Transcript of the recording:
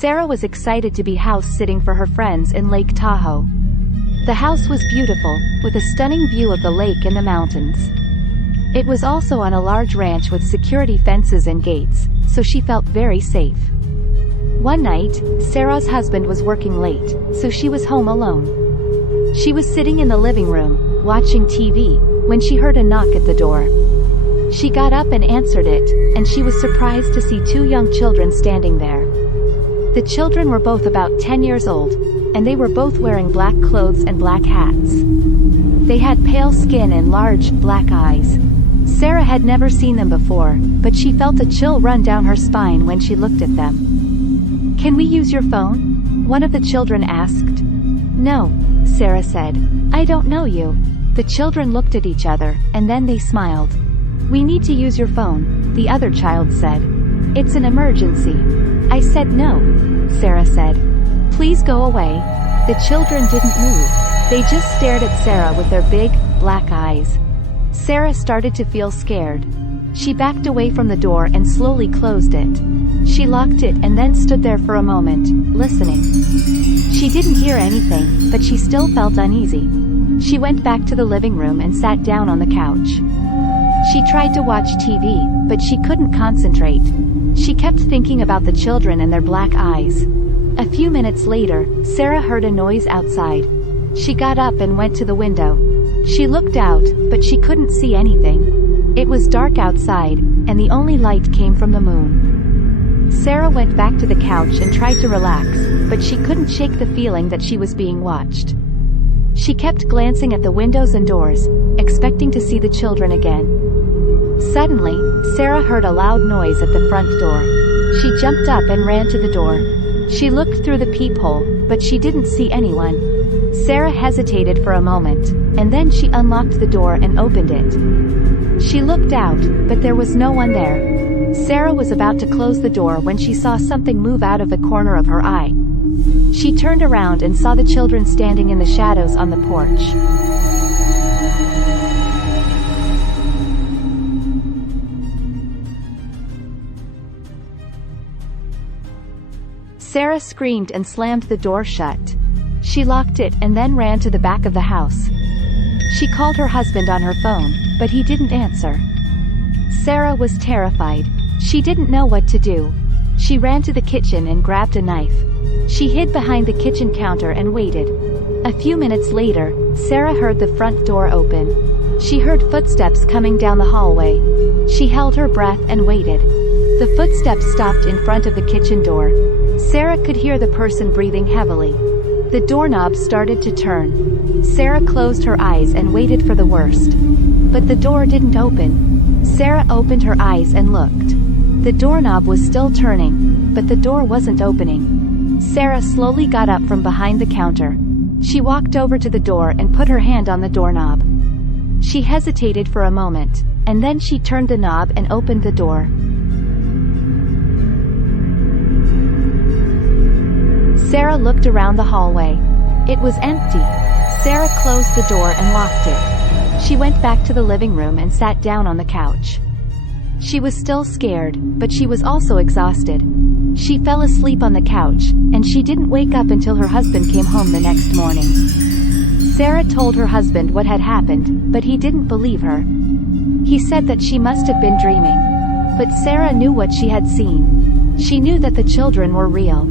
Sarah was excited to be house-sitting for her friends in Lake Tahoe. The house was beautiful, with a stunning view of the lake and the mountains. It was also on a large ranch with security fences and gates, so she felt very safe. One night, Sarah's husband was working late, so she was home alone. She was sitting in the living room, watching TV, when she heard a knock at the door. She got up and answered it, and she was surprised to see two young children standing there. The children were both about 10 years old, and they were both wearing black clothes and black hats. They had pale skin and large, black eyes. Sarah had never seen them before, but she felt a chill run down her spine when she looked at them. "Can we use your phone?" one of the children asked. "No," Sarah said. "I don't know you." The children looked at each other, and then they smiled. "We need to use your phone," the other child said. "It's an emergency." "I said no," Sarah said. "Please go away." The children didn't move. They just stared at Sarah with their big, black eyes. Sarah started to feel scared. She backed away from the door and slowly closed it. She locked it and then stood there for a moment, listening. She didn't hear anything, but she still felt uneasy. She went back to the living room and sat down on the couch. She tried to watch TV, but she couldn't concentrate. She kept thinking about the children and their black eyes. A few minutes later, Sarah heard a noise outside. She got up and went to the window. She looked out, but she couldn't see anything. It was dark outside, and the only light came from the moon. Sarah went back to the couch and tried to relax, but she couldn't shake the feeling that she was being watched. She kept glancing at the windows and doors, expecting to see the children again. Suddenly, Sarah heard a loud noise at the front door. She jumped up and ran to the door. She looked through the peephole, but she didn't see anyone. Sarah hesitated for a moment, and then she unlocked the door and opened it. She looked out, but there was no one there. Sarah was about to close the door when she saw something move out of the corner of her eye. She turned around and saw the children standing in the shadows on the porch. Sarah screamed and slammed the door shut. She locked it and then ran to the back of the house. She called her husband on her phone, but he didn't answer. Sarah was terrified. She didn't know what to do. She ran to the kitchen and grabbed a knife. She hid behind the kitchen counter and waited. A few minutes later, Sarah heard the front door open. She heard footsteps coming down the hallway. She held her breath and waited. The footsteps stopped in front of the kitchen door. Sarah could hear the person breathing heavily. The doorknob started to turn. Sarah closed her eyes and waited for the worst. But the door didn't open. Sarah opened her eyes and looked. The doorknob was still turning, but the door wasn't opening. Sarah slowly got up from behind the counter. She walked over to the door and put her hand on the doorknob. She hesitated for a moment, and then she turned the knob and opened the door. Sarah looked around the hallway. It was empty. Sarah closed the door and locked it. She went back to the living room and sat down on the couch. She was still scared, but she was also exhausted. She fell asleep on the couch, and she didn't wake up until her husband came home the next morning. Sarah told her husband what had happened, but he didn't believe her. He said that she must have been dreaming. But Sarah knew what she had seen. She knew that the children were real.